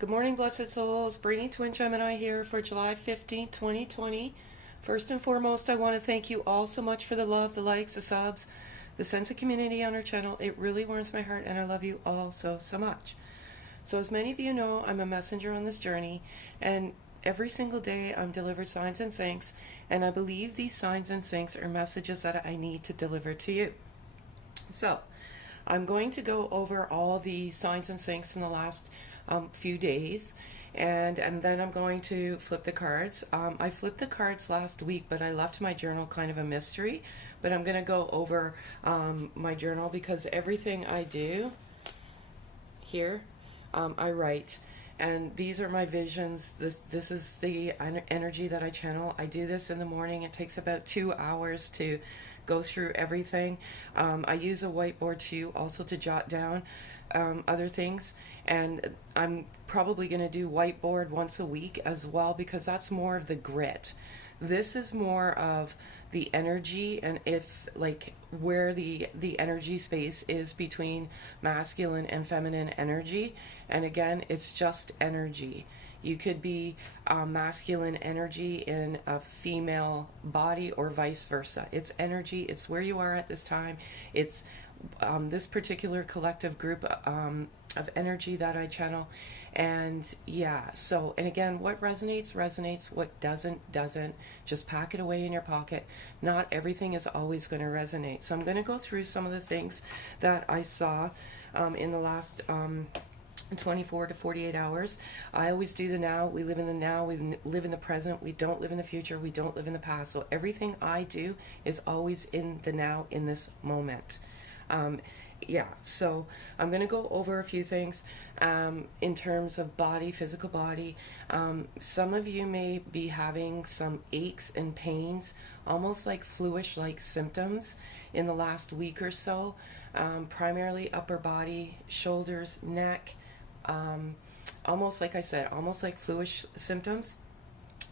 Good morning, blessed souls. Brainy Twin Gemini here for July 15th, 2020. First and foremost, I want to thank you all so much for the love, the likes, the subs, the sense of community on our channel. It really warms my heart, and I love you all so much. So as many of you know, I'm a messenger on this journey, and every single day I'm delivered signs and syncs, and I believe these signs and syncs are messages that I need to deliver to you. So I'm going to go over all the signs and syncs in the last few days, and then I'm going to flip the cards. I flipped the cards last week, but I left my journal kind of a mystery, but I'm going to go over my journal because everything I do here, I write, and these are my visions. This is the energy that I channel. I do this in the morning. It takes about 2 hours to go through everything. I use a whiteboard too, also to jot down other things, and I'm probably going to do whiteboard once a week as well, because that's more of the grit. This is more of the energy, and if like where the energy space is between masculine and feminine energy. And again, it's just energy. You could be masculine energy in a female body or vice versa. It's energy. It's where you are at this time. It's this particular collective group of energy that I channel. And yeah, so, and again, what resonates, resonates. What doesn't. Just pack it away in your pocket. Not everything is always going to resonate. So I'm going to go through some of the things that I saw in the last 24 to 48 hours. I always do the now. We live in the now. We live in the present. We don't live in the future. We don't live in the past. So everything I do is always in the now, in this moment. Yeah, so I'm going to go over a few things in terms of body, physical body. Some of you may be having some aches and pains, almost like flu-ish-like symptoms in the last week or so, primarily upper body, shoulders, neck, almost like I said, almost like flu-ish symptoms.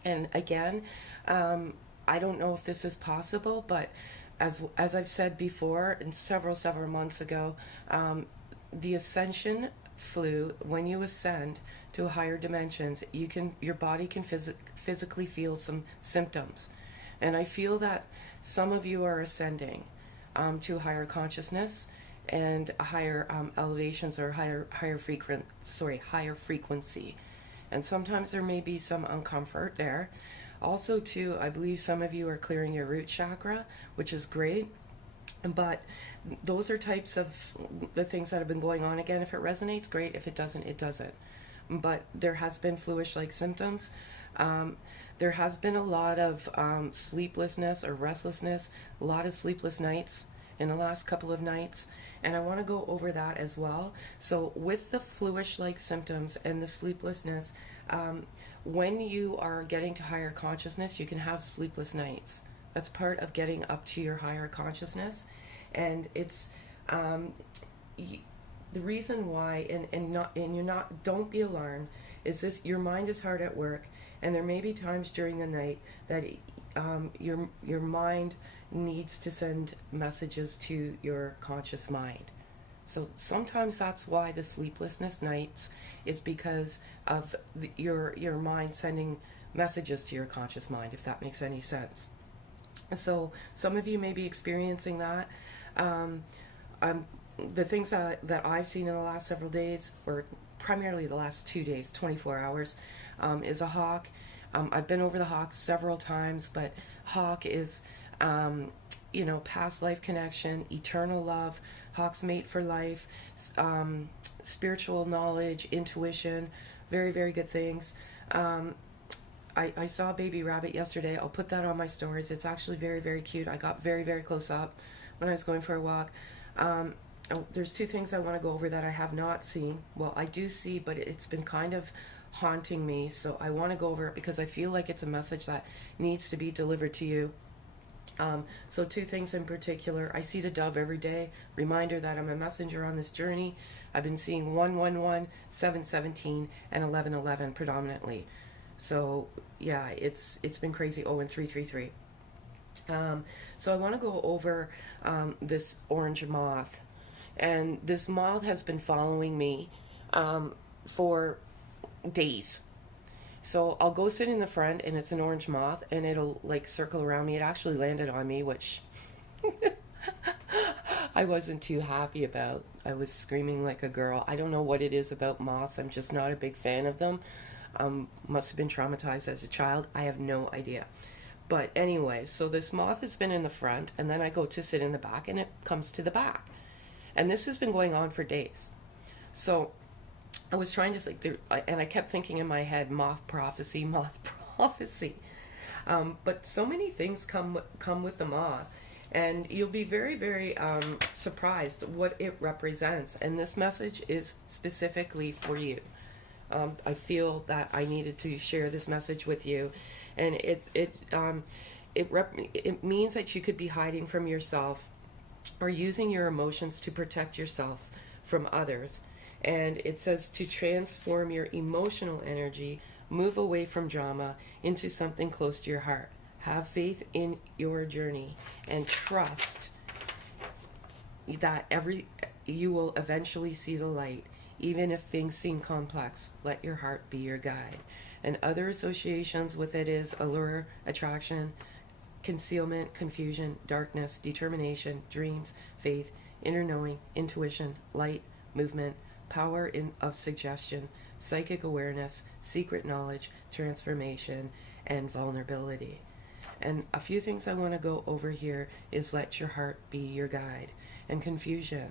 And again, I don't know if this is possible, but as I've said before, and several months ago, the Ascension flu, when you ascend to higher dimensions, your body can physically feel some symptoms. And I feel that some of you are ascending to a higher consciousness and higher elevations, or higher frequency. And sometimes there may be some uncomfort there. Also, too, I believe some of you are clearing your root chakra, which is great. But those are types of the things that have been going on. Again, if it resonates, great. If it doesn't, it doesn't. But there has been flu-ish-like symptoms. There has been a lot of sleeplessness or restlessness, a lot of sleepless nights in the last couple of nights. And I want to go over that as well. So with the flu-ish-like symptoms and the sleeplessness, when you are getting to higher consciousness, you can have sleepless nights. That's part of getting up to your higher consciousness. And it's the reason why, don't be alarmed, is this: your mind is hard at work, and there may be times during the night that your mind needs to send messages to your conscious mind. So sometimes that's why the sleeplessness nights is because of your mind sending messages to your conscious mind, if that makes any sense. So some of you may be experiencing that. The things that I've seen in the last several days, or primarily the last 2 days, 24 hours, is a hawk. I've been over the hawk several times, but hawk is, past life connection, eternal love. Hawks mate for life, spiritual knowledge, intuition, very, very good things. I saw a baby rabbit yesterday. I'll put that on my stories. It's actually very, very cute. I got very, very close up when I was going for a walk. There's two things I want to go over that I have not seen. Well, I do see, but it's been kind of haunting me. So I want to go over it because I feel like it's a message that needs to be delivered to you. So two things in particular. I see the dove every day. Reminder that I'm a messenger on this journey. I've been seeing 111, 717, and 1111 predominantly. So yeah, it's been crazy. Oh, and 333. So I want to go over this orange moth. And this moth has been following me for days. So I'll go sit in the front, and it's an orange moth, and it'll like circle around me. It actually landed on me, which I wasn't too happy about. I was screaming like a girl. I don't know what it is about moths. I'm just not a big fan of them. Must have been traumatized as a child. I have no idea. But anyway, so this moth has been in the front, and then I go to sit in the back, and it comes to the back. And this has been going on for days. So I was trying to, and I kept thinking in my head, moth prophecy, moth prophecy. But so many things come with the moth. And you'll be very, very surprised what it represents. And this message is specifically for you. I feel that I needed to share this message with you. And it means that you could be hiding from yourself or using your emotions to protect yourselves from others. And it says to transform your emotional energy, move away from drama into something close to your heart. Have faith in your journey and trust that you will eventually see the light, even if things seem complex. Let your heart be your guide. And other associations with it is allure, attraction, concealment, confusion, darkness, determination, dreams, faith, inner knowing, intuition, light, movement, power of suggestion, psychic awareness, secret knowledge, transformation, and vulnerability. And a few things I want to go over here is let your heart be your guide. And confusion.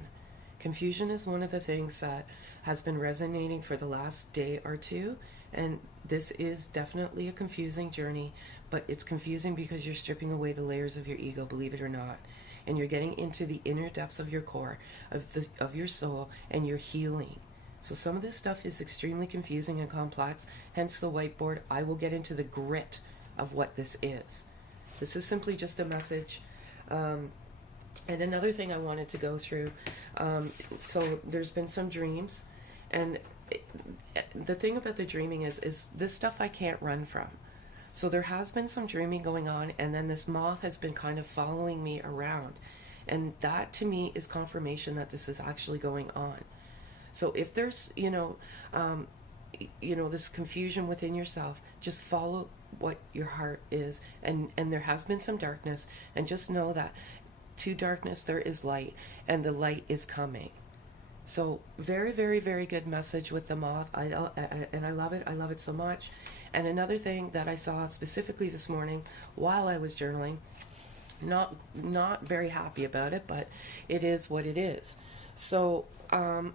Confusion is one of the things that has been resonating for the last day or two. And this is definitely a confusing journey, but it's confusing because you're stripping away the layers of your ego, believe it or not. And you're getting into the inner depths of your core, of your soul, and you're healing. So some of this stuff is extremely confusing and complex, hence the whiteboard. I will get into the grit of what this is. This is simply just a message. And another thing I wanted to go through, so there's been some dreams, and the thing about the dreaming is this stuff I can't run from. So there has been some dreaming going on, and then this moth has been kind of following me around. And that to me is confirmation that this is actually going on. So if there's, this confusion within yourself, just follow what your heart is. And there has been some darkness, and just know that to darkness there is light, and the light is coming. So very, very, very good message with the moth. I love it. I love it so much. And another thing that I saw specifically this morning while I was journaling, not very happy about it, but it is what it is. So I'm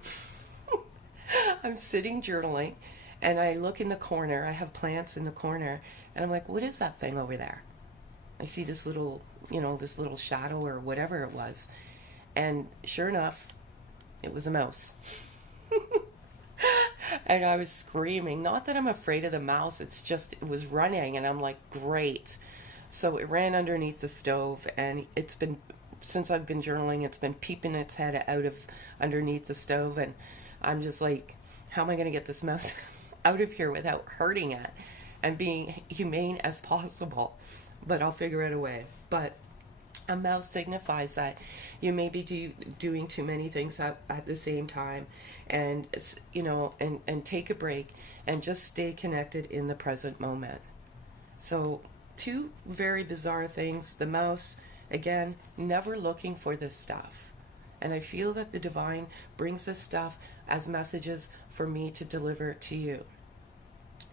sitting journaling, and I look in the corner. I have plants in the corner, and I'm like, what is that thing over there? I see this little shadow or whatever it was. And sure enough, it was a mouse. And I was screaming. Not that I'm afraid of the mouse, it's just it was running, and I'm like, great. So it ran underneath the stove, and it's been, since I've been journaling, it's been peeping its head out of underneath the stove, and I'm just like, how am I going to get this mouse out of here without hurting it and being humane as possible? But I'll figure out a way. But a mouse signifies that you may be doing too many things at the same time, and and take a break and just stay connected in the present moment. So two very bizarre things. The mouse, again, never looking for this stuff. And I feel that the divine brings this stuff as messages for me to deliver to you.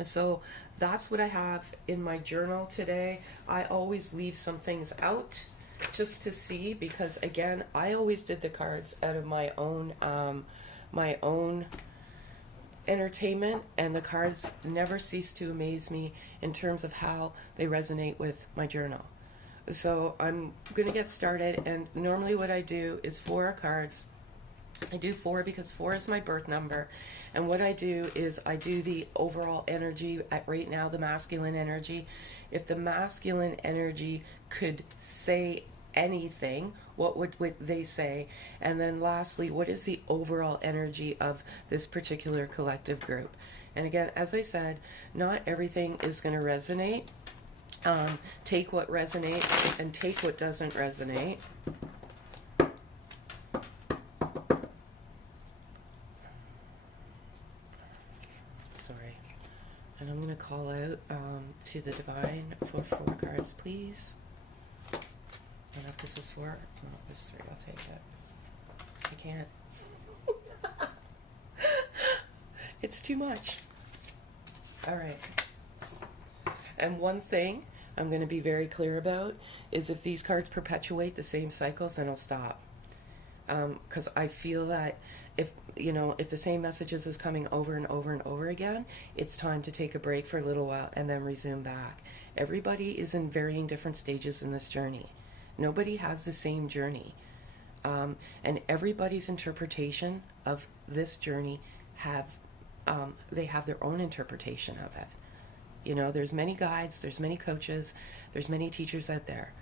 So that's what I have in my journal today. I always leave some things out just to see, because again, I always did the cards out of my own entertainment, and the cards never cease to amaze me in terms of how they resonate with my journal. So I'm going to get started, and normally what I do is 4 cards. I do 4 because 4 is my birth number, and what I do is I do the overall energy at right now, the masculine energy. If the masculine energy could say anything, what would they say? And then lastly, what is the overall energy of this particular collective group? And again, as I said, not everything is going to resonate. Take what resonates and take what doesn't resonate. Sorry. And I'm going to call out to the divine for 4 cards, please. I don't know if this is 4. No, there's 3. I'll take it. I can't. It's too much. All right. And one thing I'm going to be very clear about is if these cards perpetuate the same cycles, then I'll stop. Because I feel that if the same messages is coming over and over and over again, it's time to take a break for a little while and then resume back. Everybody is in varying different stages in this journey. Nobody has the same journey. And everybody's interpretation of this journey they have their own interpretation of it. There's many guides, there's many coaches, there's many teachers out there.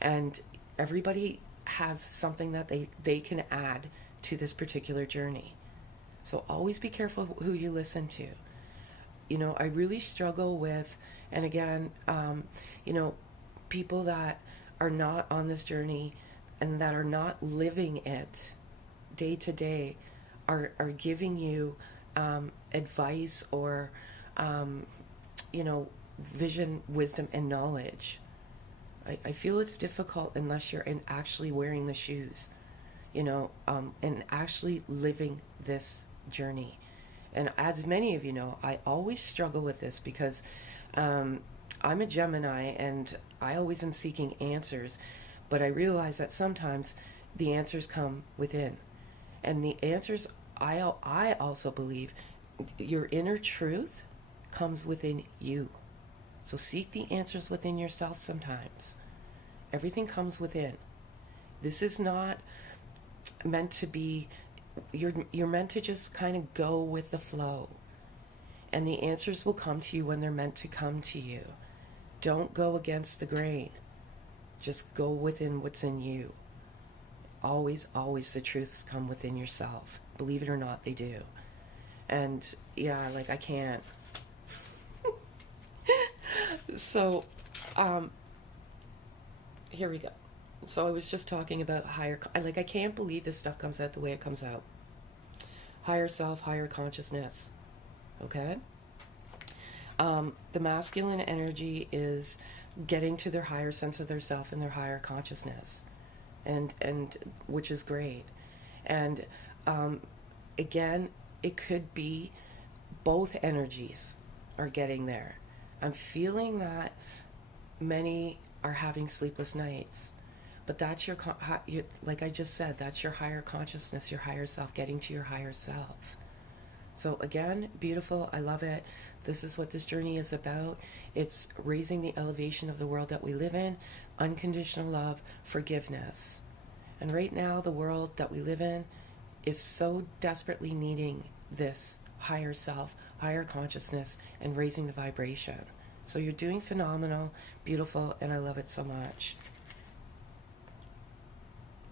And everybody has something that they can add to this particular journey. So always be careful who you listen to. I really struggle with, and again, people that are not on this journey and that are not living it day to day are giving you advice or, vision, wisdom, and knowledge. I feel it's difficult unless you're actually wearing the shoes, and actually living this journey. And as many of you know, I always struggle with this because I'm a Gemini and I always am seeking answers, but I realize that sometimes the answers come within. And the answers, I also believe, your inner truth comes within you. So seek the answers within yourself sometimes. Everything comes within. This is not meant to be, you're meant to just kind of go with the flow. And the answers will come to you when they're meant to come to you. Don't go against the grain. Just go within what's in you. Always, always the truths come within yourself. Believe it or not, they do. And yeah, I can't. So, here we go. So I was just talking about I can't believe this stuff comes out the way it comes out. Higher self, higher consciousness. Okay? The masculine energy is getting to their higher sense of their self and their higher consciousness. And which is great. And again, it could be both energies are getting there. I'm feeling that many are having sleepless nights, but that's like I just said, that's your higher consciousness, your higher self, getting to your higher self. So again, beautiful. I love it. This is what this journey is about. It's raising the elevation of the world that we live in, unconditional love, forgiveness. And right now, the world that we live in is so desperately needing this higher self, higher consciousness, and raising the vibration. So you're doing phenomenal, beautiful, and I love it so much.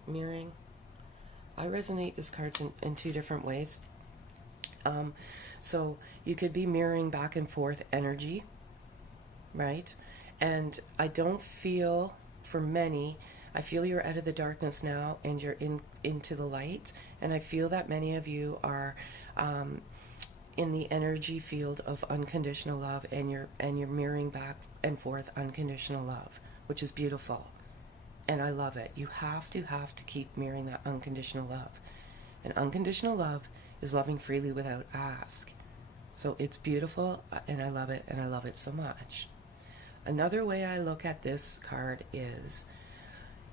Mirroring. I resonate this card in 2 different ways. So you could be mirroring back and forth energy, right? And I don't feel, for many, I feel you're out of the darkness now and you're into the light. And I feel that many of you are in the energy field of unconditional love, and you're mirroring back and forth unconditional love, which is beautiful. And I love it. You have to keep mirroring that unconditional love. And unconditional love is loving freely without ask. So it's beautiful, and I love it so much. Another way I look at this card is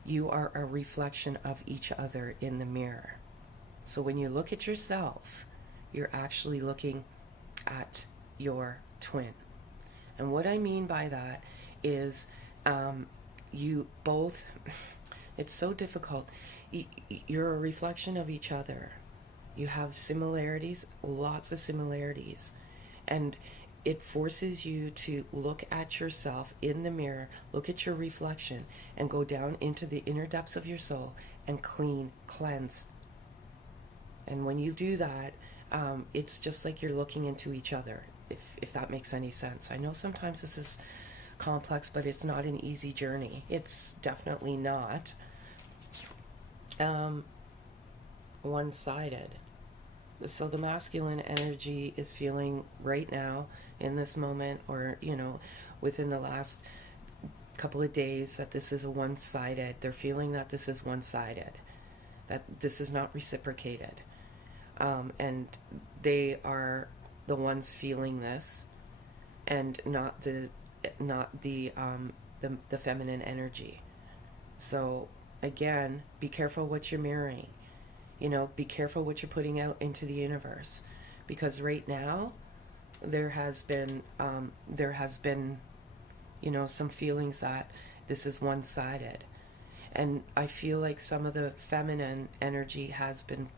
you are a reflection of each other in the mirror. So when you look at yourself, you're actually looking at your twin. And what I mean by that is you both, it's so difficult. You're a reflection of each other. You have similarities, lots of similarities. And it forces you to look at yourself in the mirror, look at your reflection, and go down into the inner depths of your soul and cleanse. And when you do that, it's just like you're looking into each other, if that makes any sense. I know sometimes this is complex, but it's not an easy journey. It's definitely not one-sided. So the masculine energy is feeling right now in this moment, or, within the last couple of days, that this is a one-sided. They're feeling that this is one-sided, that this is not reciprocated. And they are the ones feeling this, and not the feminine energy. So again, be careful what you're mirroring. Be careful what you're putting out into the universe, because right now there has been some feelings that this is one-sided, and I feel like some of the feminine energy has been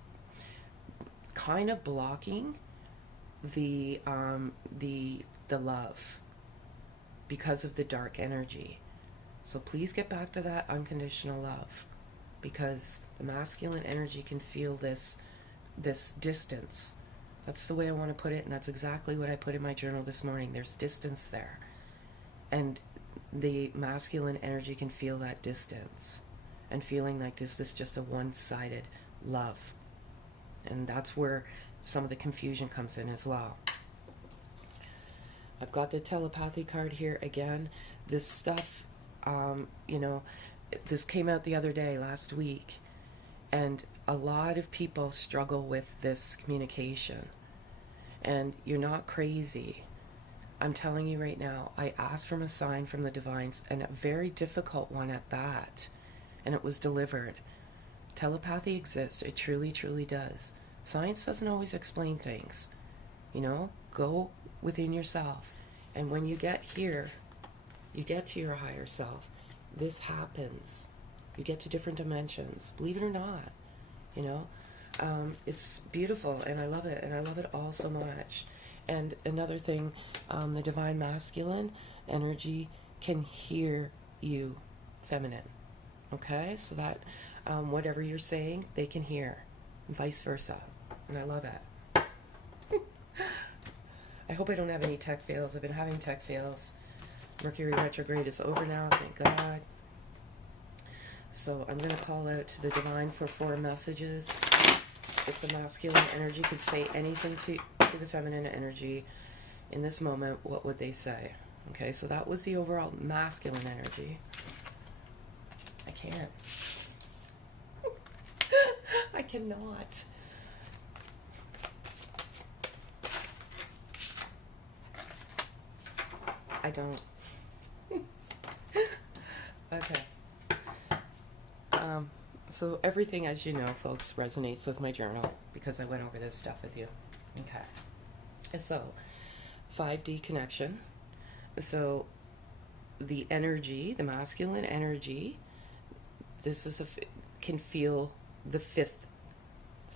kind of blocking the love because of the dark energy. So please get back to that unconditional love, because the masculine energy can feel this distance. That's the way I want to put it, and that's exactly what I put in my journal this morning. There's distance there, and the masculine energy can feel that distance and feeling like this is just a one-sided love. And that's where some of the confusion comes in as well. I've got the telepathy card here again. This stuff, this came out the other day, last week, and a lot of people struggle with this communication. And you're not crazy. I'm telling you right now, I asked for a sign from the divines, and a very difficult one at that, and it was delivered. Telepathy exists. It truly, truly does. Science doesn't always explain things. Go within yourself. And when you get here, you get to your higher self. This happens. You get to different dimensions. Believe it or not. It's beautiful, and I love it. And I love it all so much. And another thing, the divine masculine energy can hear you, feminine. Okay? So that whatever you're saying, they can hear, and vice versa. And I love it. I hope I don't have any tech fails. I've been having tech fails. Mercury retrograde is over now, thank God. So I'm going to call out to the divine for 4 messages. If the masculine energy could say anything to the feminine energy in this moment, what would they say? Okay, so that was the overall masculine energy. I can't. I cannot. I don't. Okay. So everything, as you know, folks, resonates with my journal because I went over this stuff with you. Okay. So, 5D connection. So, the energy, the masculine energy, this is can feel the 5th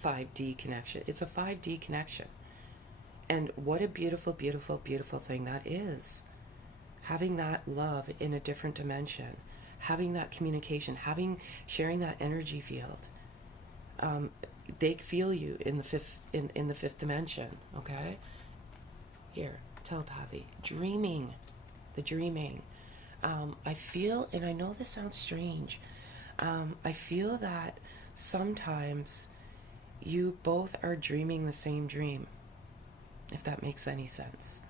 5D connection. It's a 5D connection. And what a beautiful, beautiful, beautiful thing that is. Having that love in a different dimension, having that communication, sharing that energy field. They feel you in the fifth dimension. Okay. Here, telepathy, dreaming, the dreaming. I feel, and I know this sounds strange. I feel that sometimes you both are dreaming the same dream, if that makes any sense.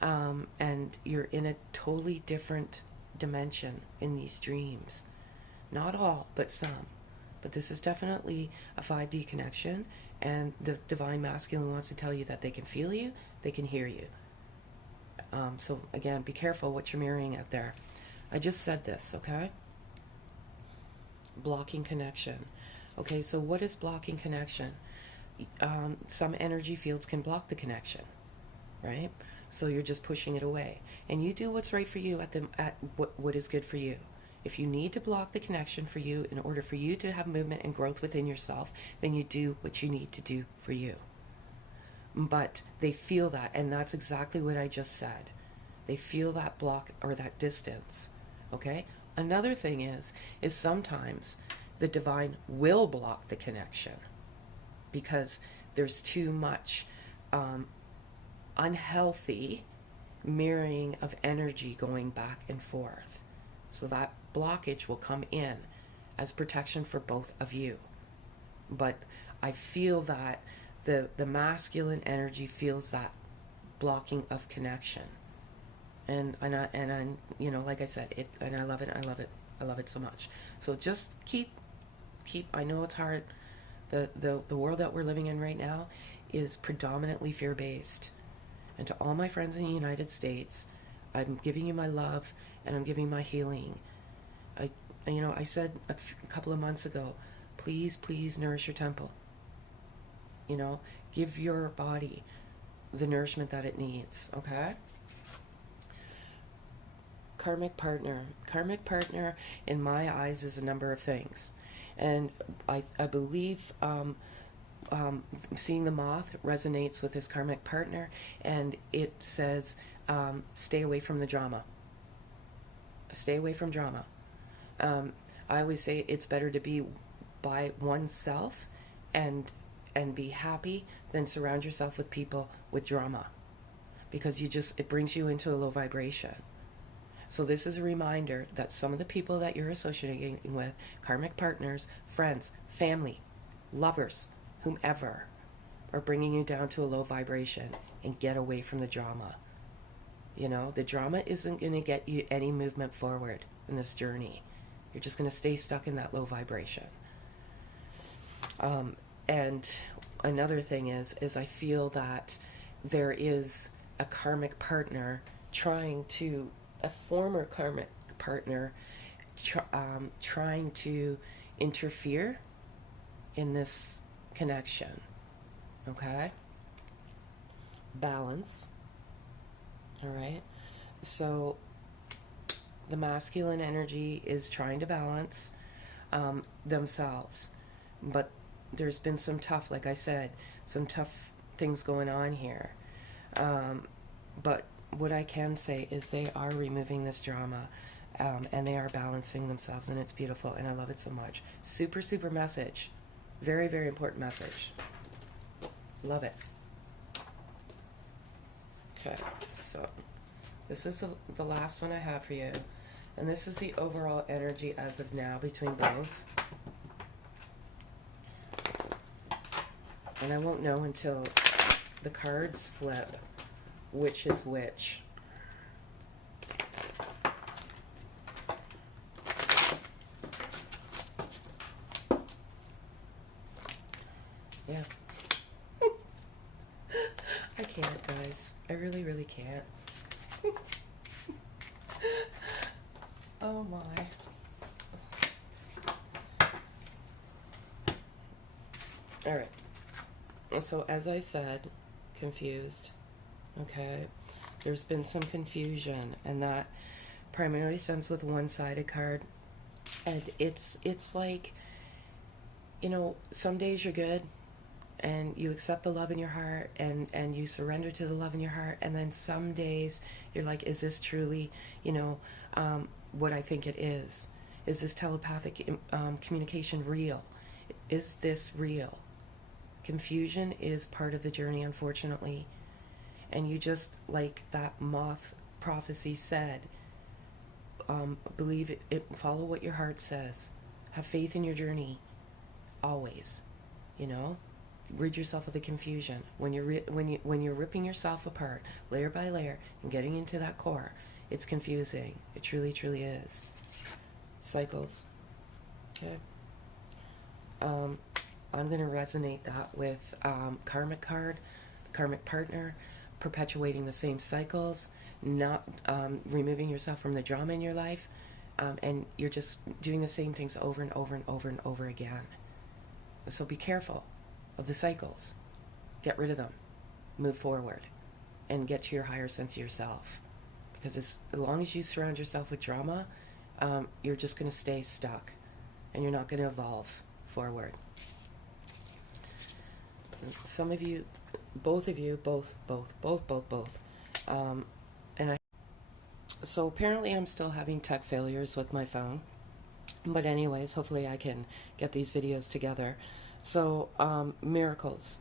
And you're in a totally different dimension in these dreams. Not all, but some. But this is definitely a 5D connection, and the divine masculine wants to tell you that they can feel you, they can hear you. So again, be careful what you're mirroring out there. I just said this, okay? Blocking connection. Okay, so what is blocking connection? Some energy fields can block the connection, right? So you're just pushing it away. And you do what's right for you at what is good for you. If you need to block the connection for you in order for you to have movement and growth within yourself, then you do what you need to do for you. But they feel that, and that's exactly what I just said. They feel that block or that distance, okay? Another thing is sometimes the divine will block the connection because there's too much unhealthy mirroring of energy going back and forth. So that blockage will come in as protection for both of you. But I feel that the masculine energy feels that blocking of connection. And I you know, like I said, it, and I love it. I love it so much. So just keep. I know it's hard. The world that we're living in right now is predominantly fear based. And to all my friends in the United States, I'm giving you my love and I'm giving my healing. I said a couple of months ago, please nourish your temple. Give your body the nourishment that it needs. Okay. Karmic partner. Karmic partner, in my eyes, is a number of things. And I believe seeing the moth resonates with his karmic partner, and it says, stay away from the drama. Stay away from drama. I always say it's better to be by oneself and be happy than surround yourself with people with drama, because it brings you into a low vibration. So this is a reminder that some of the people that you're associating with, karmic partners, friends, family, lovers, whomever, are bringing you down to a low vibration, and get away from the drama. The drama isn't going to get you any movement forward in this journey. You're just going to stay stuck in that low vibration. And another thing is I feel that there is a karmic partner a former karmic partner trying to interfere in this connection. Okay? Balance. All right? So the masculine energy is trying to balance themselves. But there's been some tough things going on here. But what I can say is they are removing this drama, and they are balancing themselves, and it's beautiful, and I love it so much. Super, super message. Very, very important message. Love it. Okay, so this is the last one I have for you, and this is the overall energy as of now between both. And I won't know until the cards flip which is which. Yeah. I can't, guys. I really, really can't. Oh my. Alright. So as I said, confused. Okay, there's been some confusion, and that primarily stems with one-sided card. And it's like, some days you're good and you accept the love in your heart and you surrender to the love in your heart, and then some days you're like, is this truly what I think it is? Is this telepathic communication real? Is this real? Confusion is part of the journey, unfortunately. And you just, like that moth prophecy said, believe it, follow what your heart says. Have faith in your journey, always. Rid yourself of the confusion. When you're ripping yourself apart, layer by layer, and getting into that core, it's confusing. It truly, truly is. Cycles. Okay. I'm going to resonate that with karmic card, karmic partner. Perpetuating the same cycles, not removing yourself from the drama in your life, and you're just doing the same things over and over and over and over again. So be careful of the cycles. Get rid of them. Move forward and get to your higher sense of yourself. Because as long as you surround yourself with drama, you're just going to stay stuck, and you're not going to evolve forward. Some of you, both of you, both. So apparently I'm still having tech failures with my phone. But anyways, hopefully I can get these videos together. So, miracles.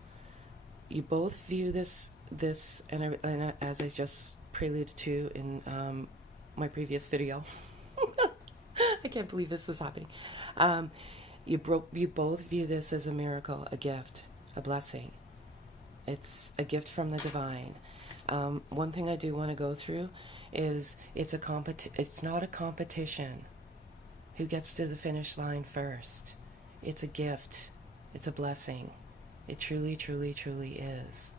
You both view this, and as I just preluded to in my previous video. I can't believe this is happening. You both view this as a miracle, a gift, a blessing. It's a gift from the divine. One thing I do want to go through is it's not a competition. Who gets to the finish line first? It's a gift. It's a blessing. It truly, truly, truly is.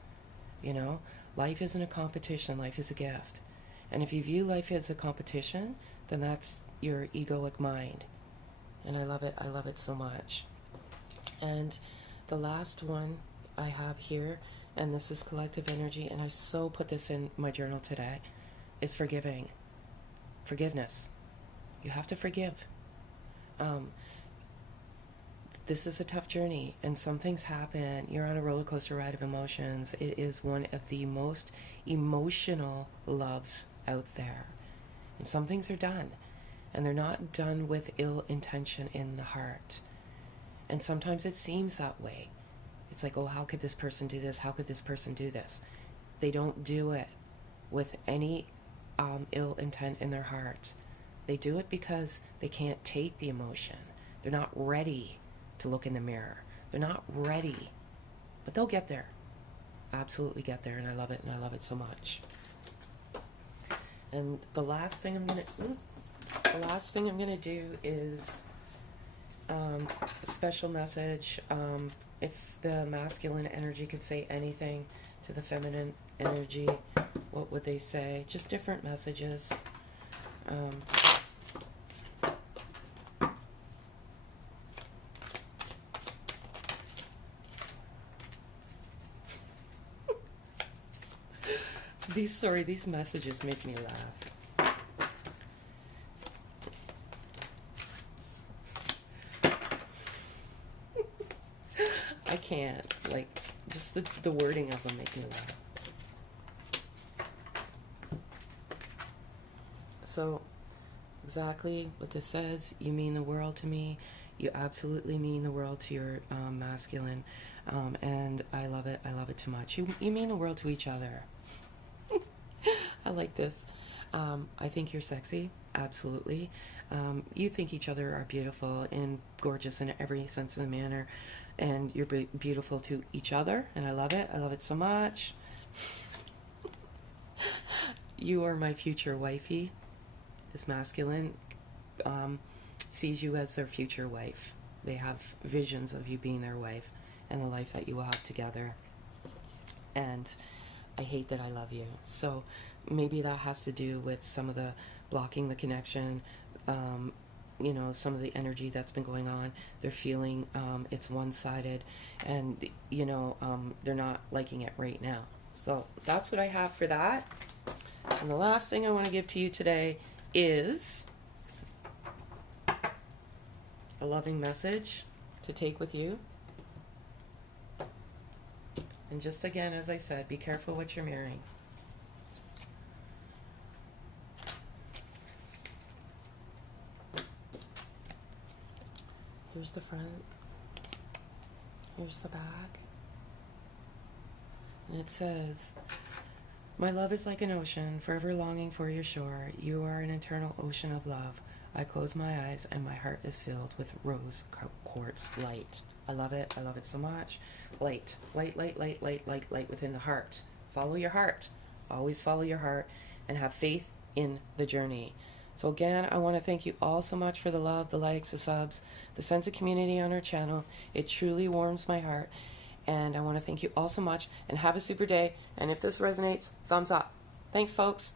You know, life isn't a competition. Life is a gift. And if you view life as a competition, then that's your egoic mind. And I love it. I love it so much. And the last one I have here, and this is collective energy, and I so put this in my journal today, is forgiving. Forgiveness. You have to forgive. This is a tough journey, and some things happen. You're on a roller coaster ride of emotions. It is one of the most emotional loves out there. And some things are done, and they're not done with ill intention in the heart. And sometimes it seems that way. It's like, oh, how could this person do this? How could this person do this? They don't do it with any ill intent in their heart. They do it because they can't take the emotion. They're not ready to look in the mirror. They're not ready, but they'll get there. Absolutely get there, and I love it, and I love it so much. And the last thing I'm gonna do is a special message. If the masculine energy could say anything to the feminine energy, what would they say? Just different messages. These messages make me laugh. I can't, like, just the wording of them make me laugh. So, exactly what this says, you mean the world to me. You absolutely mean the world to your masculine, and I love it too much. You mean the world to each other. I like this. I think you're sexy, absolutely. You think each other are beautiful and gorgeous in every sense of the manner, and you're beautiful to each other, and I love it so much. You are my future wifey. This masculine sees you as their future wife. They have visions of you being their wife and the life that you will have together. And I hate that I love you. So maybe that has to do with some of the blocking the connection, you know, some of the energy that's been going on. They're feeling it's one-sided, and, you know, they're not liking it right now. So that's what I have for that. And the last thing I want to give to you today is a loving message to take with you. And just again, as I said, be careful what you're marrying. Here's the front. Here's the back. And it says, my love is like an ocean, forever longing for your shore. You are an eternal ocean of love. I close my eyes and my heart is filled with rose quartz light. I love it so much. Light within the heart. Follow your heart. Always follow your heart and have faith in the journey. So again, I want to thank you all so much for the love, the likes, the subs, the sense of community on our channel. It truly warms my heart. And I want to thank you all so much, and have a super day. And if this resonates, thumbs up. Thanks, folks.